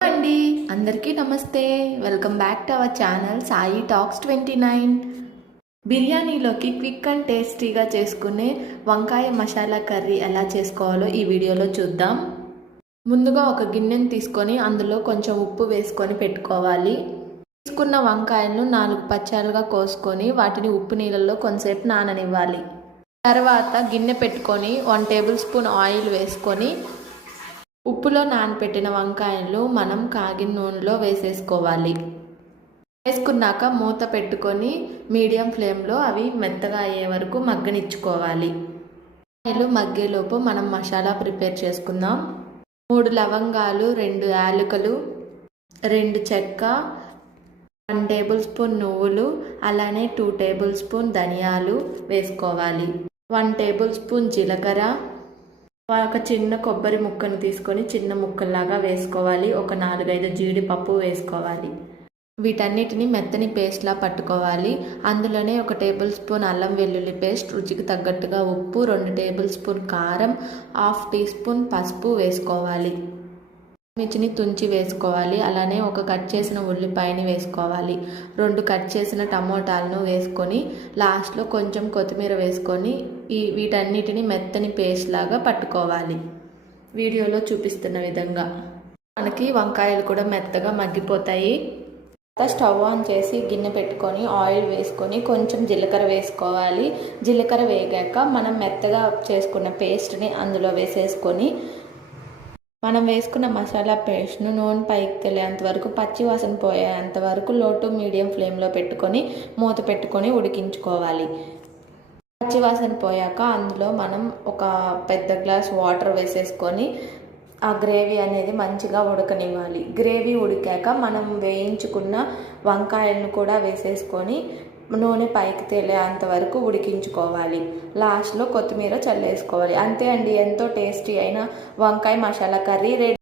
అండి అందరికీ నమస్తే. Welcome back to our channel Sai talks 29. బిర్యానీలోకి క్విక్ అండ్ టేస్టీగా చేసుకునే వంకాయ మసాలా కర్రీ ఎలా చేసుకోవాలో ఈ వీడియోలో చూద్దాం. ముందుగా ఒక గిన్నెను తీసుకొని అందులో కొంచెం ఉప్పు వేసుకొని పెట్టుకోవాలి. తీసుకున్న వంకాయలను 4 పచ్చాలుగా కోసుకొని వాటిని ఉప్పు నీళ్ళల్లో కొంతసేపు నాననివ్వాలి. తర్వాత గిన్నె పెట్టుకొని 1 టేబుల్ స్పూన్ ఆయిల్ వేసుకొని ఉప్పులో నానబెట్టిన వంకాయలు మనం కాగిన నూనెలో వేసేసుకోవాలి. వేసుకున్నాక మూత పెట్టుకొని మీడియం ఫ్లేమ్లో అవి మెత్తగా అయ్యే వరకు మగ్గనిచ్చుకోవాలి. వంకాయలు మగ్గేలోపు మనం మసాలా ప్రిపేర్ చేసుకుందాం. 3 లవంగాలు, 2 యాలకులు, 2 చెక్క, 1 టేబుల్ స్పూన్ నువ్వులు, అలానే 2 టేబుల్ స్పూన్ ధనియాలు వేసుకోవాలి. 1 టేబుల్ స్పూన్ జీలకర్ర, ఒక చిన్న కొబ్బరి ముక్కను తీసుకొని చిన్న ముక్కల్లాగా వేసుకోవాలి. ఒక 4-5 జీడిపప్పు వేసుకోవాలి. వీటన్నిటిని మెత్తని పేస్ట్లా పట్టుకోవాలి. అందులోనే 1 టేబుల్ స్పూన్ అల్లం వెల్లుల్లి పేస్ట్, రుచికి తగ్గట్టుగా ఉప్పు, 2 టేబుల్ స్పూన్ కారం, 1/2 టీ స్పూన్ పసుపు వేసుకోవాలి. మిర్చిని తుంచి వేసుకోవాలి. అలానే ఒక కట్ చేసిన ఉల్లిపాయని వేసుకోవాలి. 2 కట్ చేసిన టమోటాలను వేసుకొని లాస్ట్లో కొంచెం కొత్తిమీర వేసుకొని వీటన్నిటిని మెత్తని పేస్ట్ లాగా పట్టుకోవాలి. వీడియోలో చూపిస్తున్న విధంగా మనకి వంకాయలు కూడా మెత్తగా మగ్గిపోతాయి. స్టవ్ ఆన్ చేసి గిన్నె పెట్టుకొని ఆయిల్ వేసుకొని కొంచెం జీలకర్ర వేసుకోవాలి. జీలకర్ర వేగాక మనం మెత్తగా చేసుకున్న పేస్ట్ని అందులో వేసేసుకొని మనం వేసుకున్న మసాలా పేస్ట్ను నూనె పైకి తెలియేంత వరకు, పచ్చి వాసన పోయేంత వరకు లో టు మీడియం ఫ్లేమ్లో పెట్టుకొని మూత పెట్టుకొని ఉడికించుకోవాలి. పచ్చి వాసన పోయాక అందులో మనం ఒక పెద్ద గ్లాస్ వాటర్ వేసేసుకొని ఆ గ్రేవీ అనేది మంచిగా ఉడకనివ్వాలి. గ్రేవీ ఉడికాక మనం వేయించుకున్న వంకాయలను కూడా వేసేసుకొని నూనె పైకి తేలేంత వరకు ఉడికించుకోవాలి. లాస్ట్లో కొత్తిమీర చల్లేసుకోవాలి. అంతే అండి, ఎంతో టేస్టీ అయిన వంకాయ మసాలా కర్రీ రెడీ.